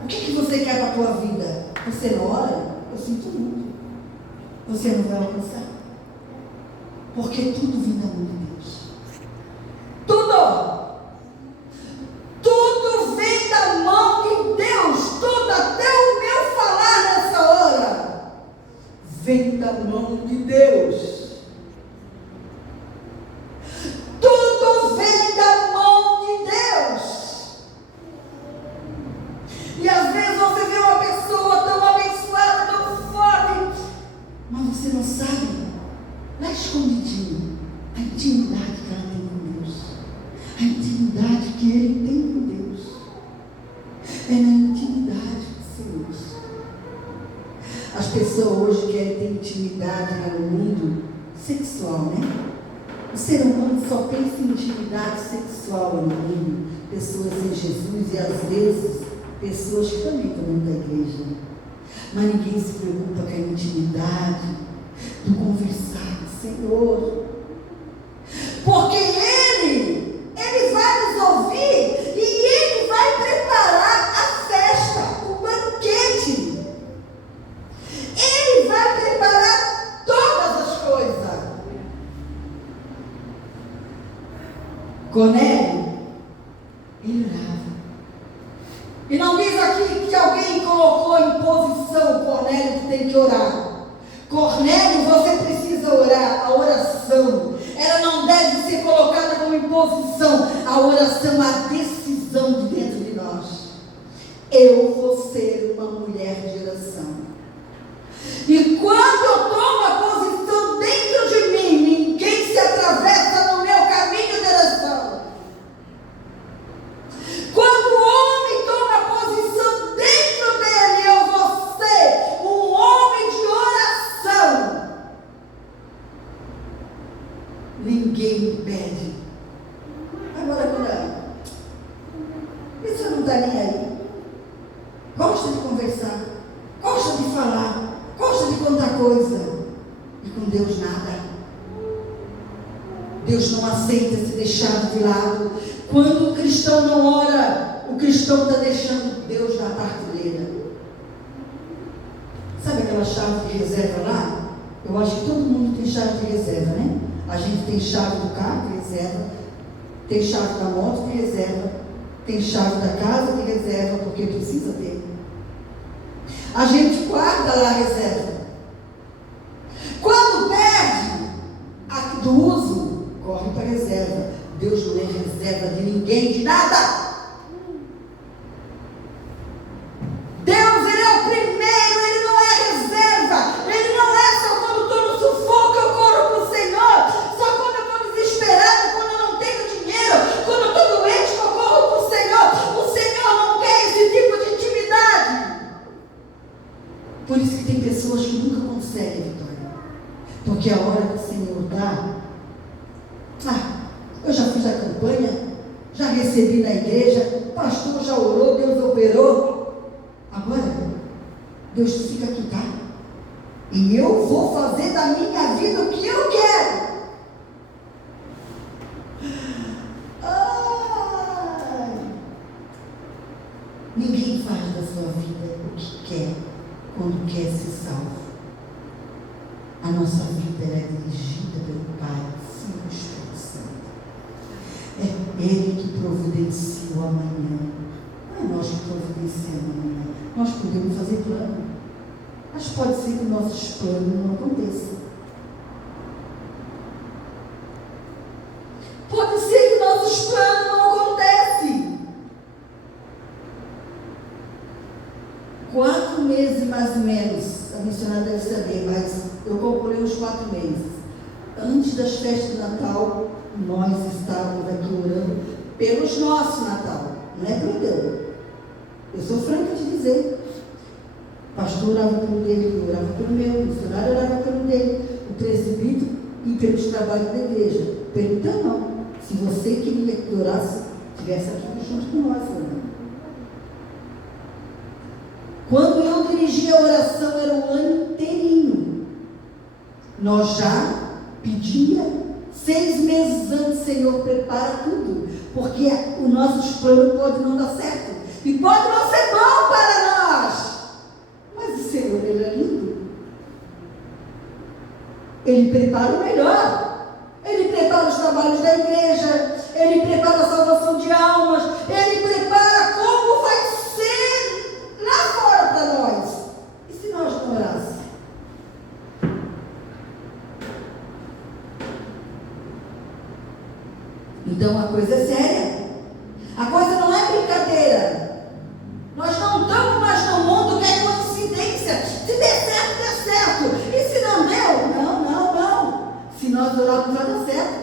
O que você quer para a tua vida? Você não ora? Eu sinto muito. Você não vai alcançar. Porque tudo vem da mão de Deus. Tudo! Tudo vem da mão de Deus. Tudo, até o meu falar nessa hora, vem da mão de Deus. Tudo vem da mão de Deus. E às vezes você vê uma pessoa tão abençoada, tão forte, mas você não sabe, lá escondidinho, a intimidade que ela tem com Deus, a intimidade que ele tem com Deus, é na intimidade com Deus. As pessoas hoje querem ter intimidade no mundo sexual, né? O ser humano só pensa em intimidade sexual no mundo, pessoas sem Jesus e às vezes pessoas que também estão dentro da igreja, mas ninguém se preocupa com a intimidade do conversar com o Senhor, porque Ele vai nos ouvir e Ele vai preparar a festa, o banquete. Ele vai preparar todas as coisas. Cornélio, ele orava. E não diz aqui que alguém colocou em posição Cornélio que tem que orar. Cornélio, você precisa orar. A oração, ela não deve ser colocada como imposição. A oração, a decisão de dentro de nós. Eu vou ser uma mulher de oração. E quando eu tomo a posição dentro de mim, ninguém se atravessa no meu caminho de oração. Quando o homem toma a posição dentro dele, eu vou ser um homem de oração. Ninguém me pede. Agora, isso não está nem aí. Gosta de conversar, gosta de falar, gosta de contar coisa. E com Deus nada. Deus não aceita ser deixado de lado. Quando o cristão não ora, o cristão está deixando Deus na prateleira. Sabe aquela chave de reserva lá? Eu acho que todo mundo tem chave de reserva, né? A gente tem chave do carro de reserva, tem chave da moto de reserva, tem chave da casa de reserva, porque precisa ter. A gente guarda lá a reserva. Quando perde a do uso, corre para a reserva. Deus não é reserva de ninguém, de nada. Deus, Ele é o primeiro, Ele não é reserva. Ele não é só quando estou no sufoco eu corro para o Senhor, só quando eu estou desesperado, quando eu não tenho dinheiro, quando eu estou doente eu corro para o Senhor. O Senhor não quer esse tipo de intimidade. Por isso que tem pessoas que nunca conseguem vitória, porque a hora que o Senhor dá, eu já fiz a campanha, já recebi na igreja, o pastor já orou, Deus operou. Agora, Deus fica aqui, tá? E eu vou fazer da minha vida o que eu quero. Ninguém faz da sua vida o que quer, quando quer ser salvo. A nossa vida é dirigida pelo Pai Ele que providencia o amanhã. Não é nós que providenciamos o amanhã. Nós podemos fazer plano, mas pode ser que nossos planos não aconteçam. Pode ser que nossos planos não acontecem. 4 meses mais ou menos, a missionária deve saber, mas eu calculei uns 4 meses. Antes das festas de Natal, nós estávamos aqui orando pelos nossos Natal, não é pelo teu. Eu sou franca de dizer. O pastor orava pelo dele, eu orava pelo meu, o missionário orava pelo dele, o presbítero e pelos trabalhos da igreja. Pelo teu não. Se você queria que orasse, estivesse aqui junto com nós, né? Quando eu dirigia a oração, era o ano inteirinho. Nós já pedia 6 meses antes, Senhor, prepara tudo, porque os nossos planos podem não dar certo, e pode não ser bom para nós, mas o Senhor, Ele é lindo. Ele prepara o melhor. Ele prepara os trabalhos da igreja, Ele prepara a salvação de almas, Ele prepara como vai ser lá fora para nós. E se nós não orássemos? Então a coisa é séria. A coisa não é brincadeira. Nós não estamos mais no mundo que é coincidência. Se der certo, der certo. E se não deu? Não. Se nós orarmos, vai dar certo.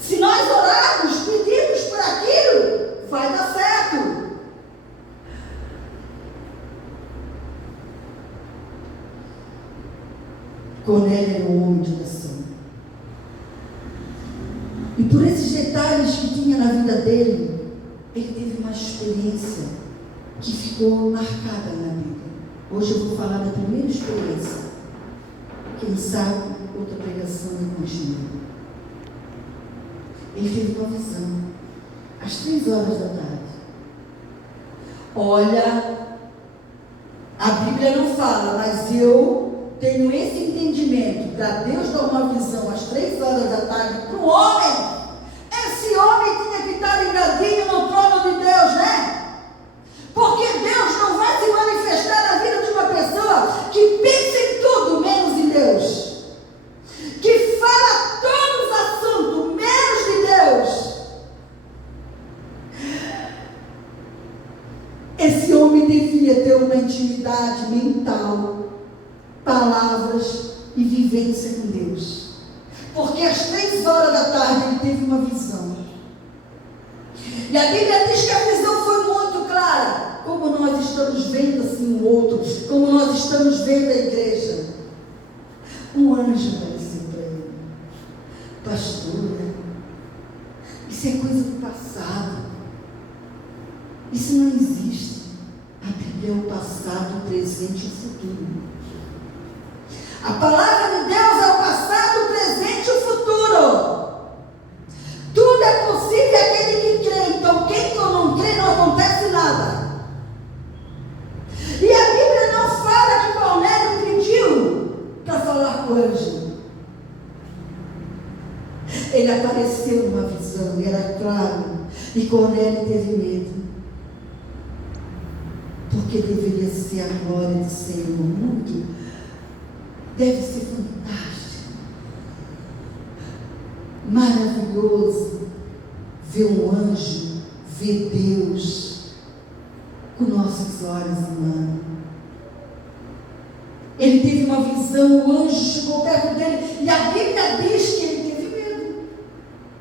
Se nós orarmos, pedirmos por aquilo, vai dar certo. Cornélio era um homem de oração. E por esses detalhes que tinha na vida dele, ele teve uma experiência que ficou marcada na Bíblia. Hoje eu vou falar da primeira experiência. Quem sabe, outra pregação eu continuo. Ele teve uma visão, às 3 horas da tarde. Olha, a Bíblia não fala, mas eu tenho esse entendimento. Para Deus dar uma visão às 3 horas da tarde para um homem, esse homem tinha que estar ligadinho no trono de Deus, né? Porque Deus não vai se manifestar na vida de uma pessoa que pensa em tudo menos em Deus, que fala todos os assuntos menos de Deus. Esse homem devia ter uma intimidade mental, palavras e vivência com Deus, porque às 3 horas da tarde ele teve uma visão. E a Bíblia diz que a visão foi muito clara, como nós estamos vendo assim o outro, como nós estamos vendo a igreja. Um anjo apareceu para ele. Pastora, isso é coisa do passado. Isso não existe. A Bíblia é o passado, o presente e o futuro. A palavra de Deus é o passado, o presente e o futuro. Tudo é possível àquele que crê. Então quem não crê, não acontece nada. E a Bíblia não fala que Cornélio pediu para falar com o anjo. Ele apareceu numa visão, era claro, e Cornélio teve medo, porque deveria ser a glória do Senhor no mundo. Deve ser fantástico, maravilhoso ver um anjo, ver Deus com nossos olhos humanos. Ele teve uma visão, o anjo chegou perto dele, e a Bíblia diz que ele teve medo.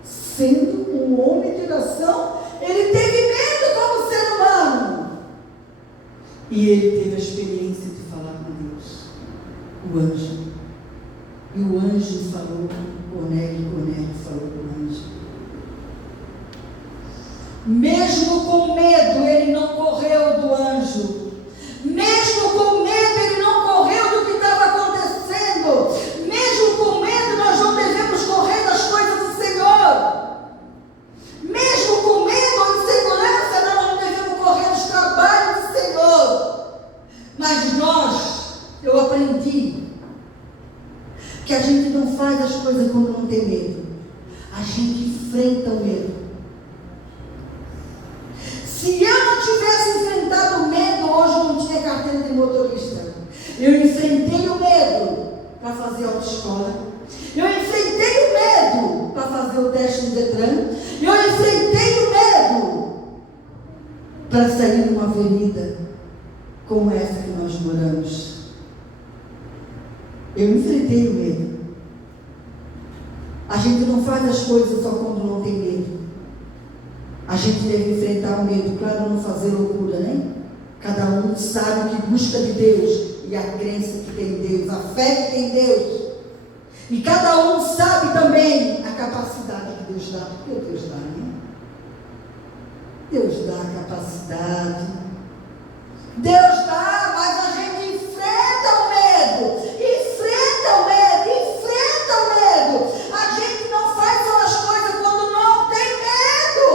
Sendo um homem de oração, ele teve medo como ser humano. E ele teve a experiência de falar com Deus, o anjo. E o anjo falou com Cornélio, Cornélio falou com o anjo. Mesmo com medo, ele não correu do anjo. Mesmo com medo, ele não correu do que estava acontecendo. Mesmo com medo, nós não devemos correr das coisas do Senhor. Mesmo com medo ou insegurança, nós não devemos correr dos trabalhos do Senhor. Mas eu aprendi que a gente não faz as coisas quando não tem medo. a gente enfrenta o medo. Se eu não tivesse enfrentado o medo, hoje eu não tinha carteira de motorista. Eu enfrentei o medo para fazer autoescola. Eu enfrentei o medo para fazer o teste do Detran. Eu enfrentei o medo para sair numa avenida como essa que nós moramos. Eu enfrentei o medo. A gente não faz as coisas só quando não tem medo. A gente deve enfrentar o medo, claro, não fazer loucura, né? Cada um sabe o que busca de Deus e a crença que tem em Deus, a fé que tem em Deus. E cada um sabe também a capacidade que Deus dá, porque Deus dá, né? Deus dá a capacidade. Deus dá, mas a gente enfrenta o medo. Enfrenta o medo, enfrenta o medo. A gente não faz só as coisas quando não tem medo.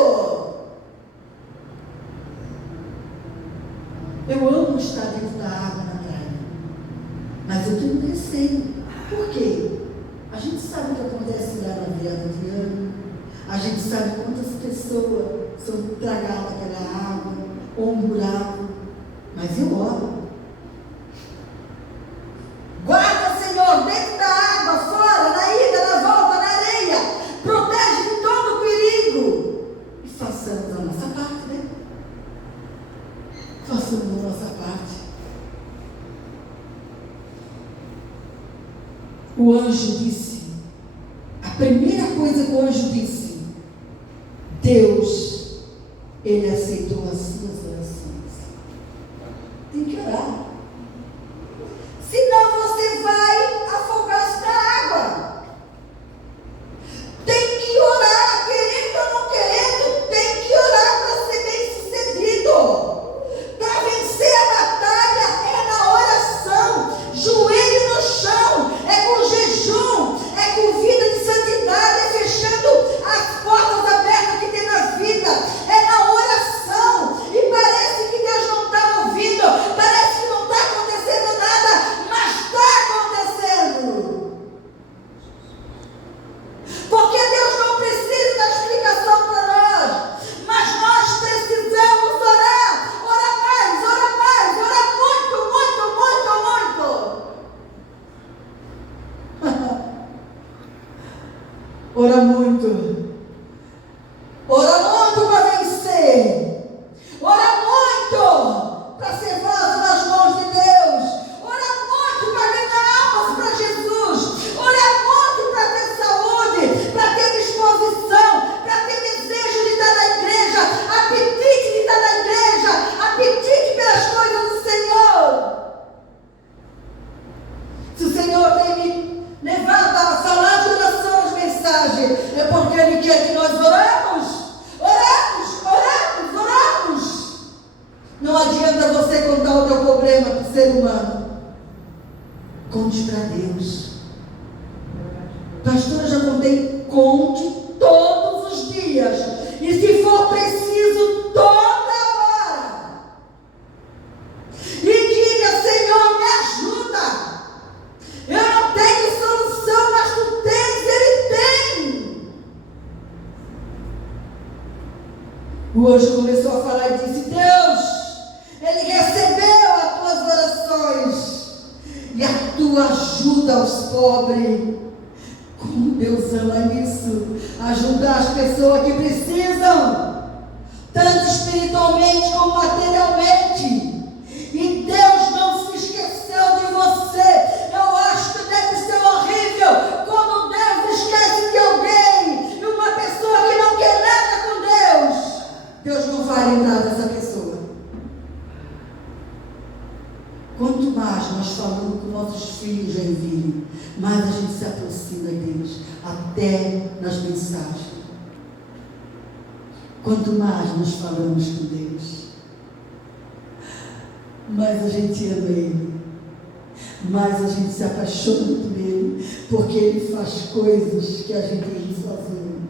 Eu amo estar dentro da água na praia, mas eu tenho receio. Por quê? A gente sabe o que acontece lá na virada de ano. A gente sabe quantas pessoas são tragadas pela água ou um buraco. Mas eu oro. Guarda, Senhor, dentro da água, fora, na ida, na volta, na areia. Protege de todo perigo. E façamos a nossa parte, né? Façamos a nossa parte. O anjo disse, a primeira coisa que o anjo disse, Deus, Ele aceitou as suas orações. Tem que orar. Senão você vai afogar-se na água. Tem que orar, querendo ou não querendo, tem que orar para ser bem sucedido. Para vencer a batalha é na oração, joelho no chão, é com jejum, é com vida de santidade, é fechando as portas abertas que tem na vida, é na oração. E parece que Deus não está ouvindo, parece que não está acontecendo nada, mas está acontecendo. Porque Deus não precisa da explicação para nós, mas nós precisamos orar, orar mais, orar muito, muito, muito, muito. Ora muito. Ora muito para vencer. Ora muito para ser vaso nas mãos de Deus. Ora muito para ganhar almas para Jesus. Ora muito para ter saúde, para ter disposição, para ter desejo de estar na igreja, apetite de estar na igreja, apetite pelas coisas do Senhor. Se o Senhor tem me levado a falar de oração, as mensagens, é porque Ele quer que nós oramos. Não adianta você contar o teu problema para o ser humano. Conte para Deus. Pastora, já contei, conte todos os dias. E se for preciso, toda hora. E diga, Senhor, me ajuda. Eu não tenho solução, mas tu tens, Ele tem. O anjo começou a falar e disse, Deus, Ele recebeu as tuas orações e a tua ajuda aos pobres. Como Deus ama isso, ajudar as pessoas que precisam, tanto espiritualmente como materialmente. E Deus não se esqueceu de você. Eu acho que deve ser horrível quando Deus esquece de alguém, e uma pessoa que não quer nada com Deus, Deus não vai lembrar dessa pessoa. Quanto mais nós falamos com nossos filhos já enviam, mais a gente se aproxima de Deus, até nas mensagens. Quanto mais nós falamos com Deus, mais a gente ama Ele, mais a gente se apaixona por Ele, porque Ele faz coisas que a gente ri sozinho.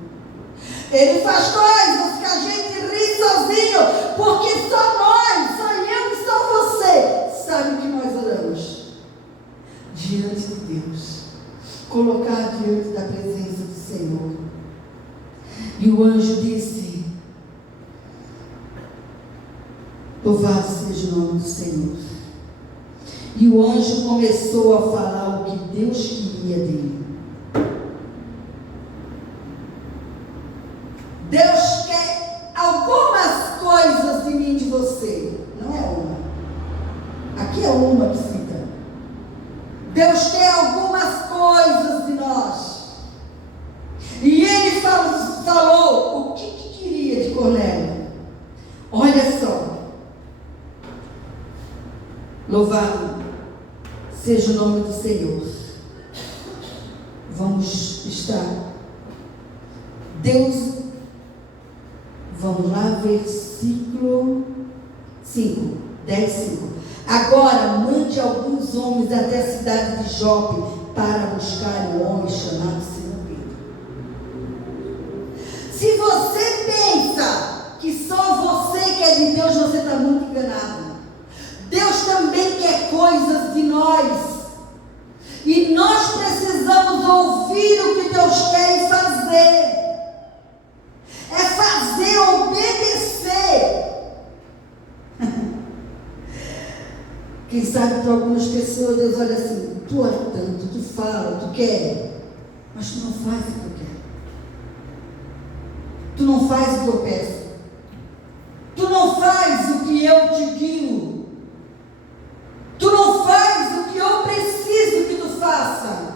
Ele faz coisas que a gente ri sozinho, porque só nós, só eu e só você, sabe o que nós oramos? Diante de Deus, colocar diante da presença do Senhor. E o anjo disse: louvado seja o nome do Senhor. E o anjo começou a falar o que Deus queria dele. Deus quer algumas coisas de mim e de você. Não é uma. Aqui é uma que cita. Deus quer algumas coisas de nós. E ele falou o que queria de Cornélio. Olha só. Louvado seja o nome do Senhor. Vamos estar. Deus, vamos lá, versículo 5, 10, 5. Agora mande alguns homens até a cidade de Jope para buscar um homem chamado Simão Pedro. Se você pensa que só você quer de Deus, você está muito enganado. Deus também quer coisas de nós. E nós precisamos ouvir o que Deus quer e fazer. É fazer, obedecer. Quem sabe para algumas pessoas Deus olha assim: tu ora tanto, tu fala, tu quer, mas tu não faz o que eu quero. Tu não faz o que eu peço. Tu não faz o que eu te digo. Tu não faz o que eu preciso que tu faça.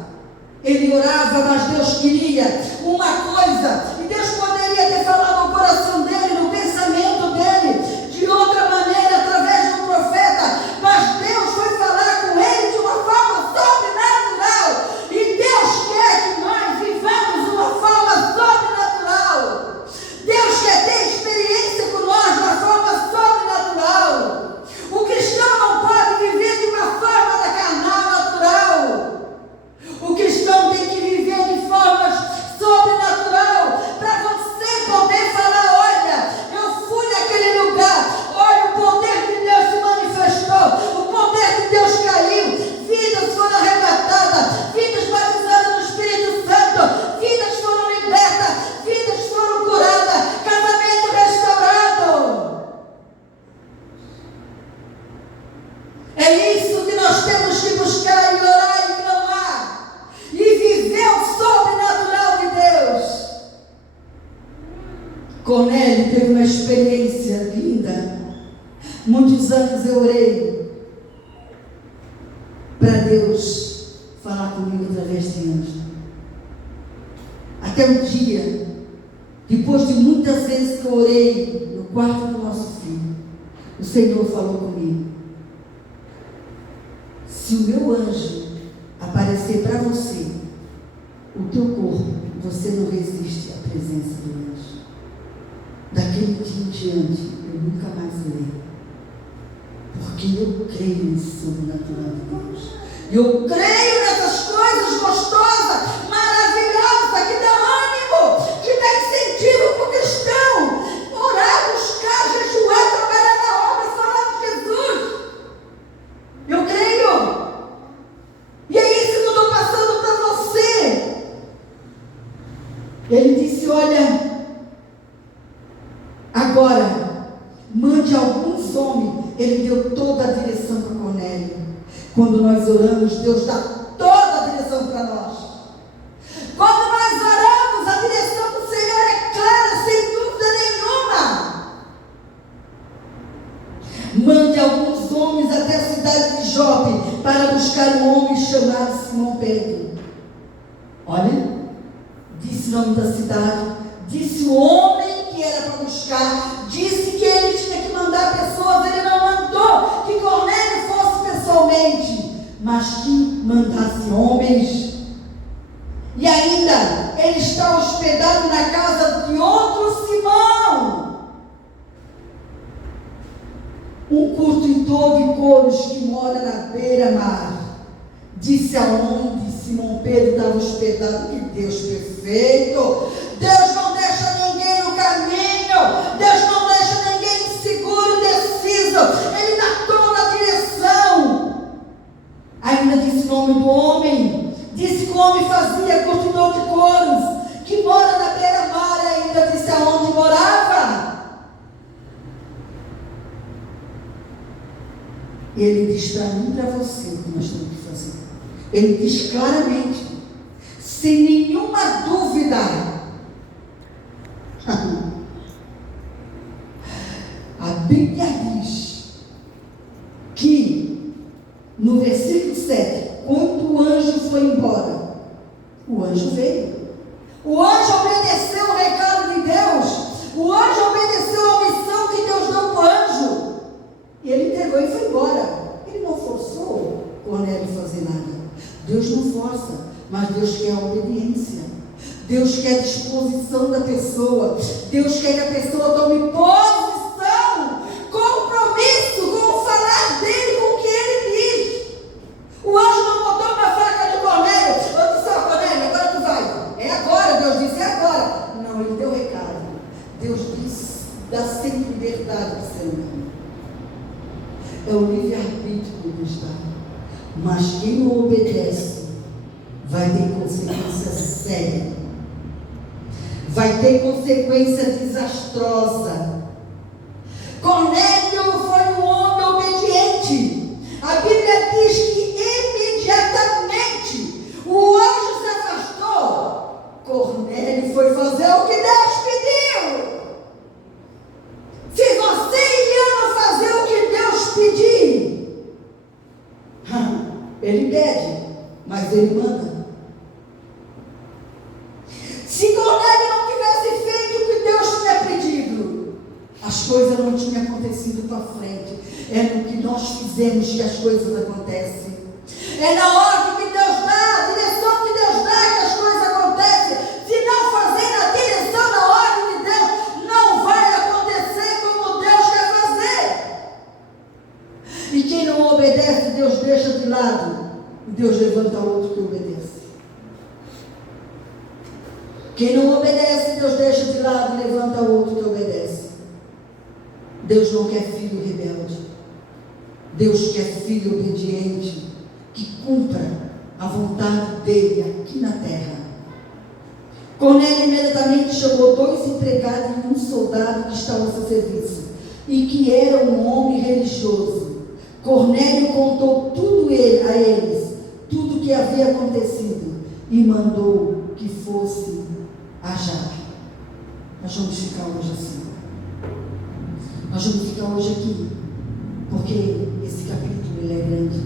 Ele orava, mas Deus queria uma coisa. E Deus poderia ter falado no coração dele, no pensamento dele, de outra maneira, através de um profeta. Mas Deus foi falar com ele de uma forma sobrenatural. E Deus quer que nós vivamos de uma forma sobrenatural. Deus quer ter experiência com nós de uma forma sobrenatural. O cristão não pode viver de uma forma da carnal natural. O cristão tem que viver de formas sobrenatural, para você poder falar: olha, eu fui naquele lugar, olha, o poder de Deus se manifestou, o poder de Deus caiu, vidas foram arrebatadas, vidas batizadas no Espírito Santo, vidas foram libertas, vidas foram curadas, casamento restaurado. É isso que nós temos que buscar e orar e clamar, e viver o sobrenatural de Deus. Cornélio teve uma experiência linda. Muitos anos eu orei para Deus falar comigo através de anjos. Até um dia, depois de muitas vezes que eu orei no quarto do nosso filho, o Senhor falou comigo: se o meu anjo aparecer para você, o teu corpo, você não resiste à presença do anjo. Daquele dia em diante, eu nunca mais orei, porque eu creio nesse sobrenatural de Deus. Eu creio nessas coisas gostosas, maravilhosas, que dá ânimo, que dá incentivo para o cristão. Orar, buscar, jejuar, trabalhar na obra, falar de Jesus. Eu creio. E é isso que eu estou passando para você. Ele disse: olha, agora mande alguns homens. Ele deu toda a direção para Cornélio. Quando nós oramos, Deus dá toda a direção para nós. Quando nós oramos, a direção do Senhor é clara, sem dúvida nenhuma. Mande alguns homens até a cidade de Jope para buscar um homem chamado Simão Pedro. Olha, disse o nome da cidade, disse o homem que era para buscar, disse que ele tinha que mandar pessoas. Ele não mandou que Cornélio fosse pessoalmente, mas que mandasse homens. E ainda, ele está hospedado na casa de outro Simão, um cultor de couros que mora na beira-mar. Disse aonde Simão Pedro estava hospedado. Que Deus perfeito! Deus não deixa ninguém no caminho, Deus não deixa ninguém inseguro, indeciso. Ele dá toda a direção. Ainda disse o nome do homem, disse que o homem fazia curtidor de couros, que mora na beira-mar. Ainda disse ele diz para mim e para você o que nós temos que fazer. Ele diz claramente, sem nenhuma dúvida. A Bíblia diz que no versículo 7, quando o anjo foi embora, o anjo veio. O anjo obedeceu o recado de Deus. O anjo obedeceu a missão que Deus deu para o anjo. E ele entregou e foi embora. Ele não forçou Cornélio a fazer nada. Deus não força, mas Deus quer a obediência. Deus quer a disposição da pessoa. Deus quer que a pessoa tome posição, compromisso com o falar dele, com o que ele diz. O anjo não botou uma faca de Cornélio. Eu disse, Cornélio, agora tu vai. É agora, Deus disse, é agora. Não, ele deu recado. Deus diz, dá sempre liberdade para o ser humano. É o livre-arbítrio que Deus dá. Mas quem não obedece vai ter consequência séria. Vai ter consequência desastrosa. Cornélio foi um homem obediente. A Bíblia diz que imediatamente o anjo se afastou. Cornélio foi fazer o que Deus pediu. Se você e eu não fazer o que Deus pedir, ele pede, mas ele manda. Se Cornélio não tivesse feito o que Deus tinha pedido, as coisas não tinham acontecido para frente. É no que nós fizemos que as coisas acontecem. É na ordem que Deus dá, a direção que Deus dá, que as coisas acontecem. Se não fazer na direção, na ordem de Deus, não vai acontecer como Deus quer fazer. E quem não obedece, Deus deixa de lado. E Deus levanta outro que obedece. Quem não obedece, Deus deixa de lado e levanta outro que obedece. Deus não quer filho rebelde. Deus quer filho obediente, que cumpra a vontade dele aqui na terra. Cornélio imediatamente chamou 2 empregados e um soldado que estavam a seu serviço, e que era um homem religioso. Cornélio contou tudo a eles, tudo o que havia acontecido, e mandou que fosse a Jaque. Nós vamos ficar hoje assim. Nós vamos ficar hoje aqui, porque esse capítulo ele é grande.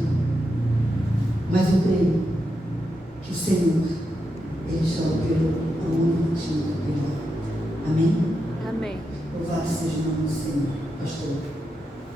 Mas eu creio que o Senhor, ele já operou aonde tinha que operar. Amém? Amém. Louvado seja o nome do Senhor, pastor.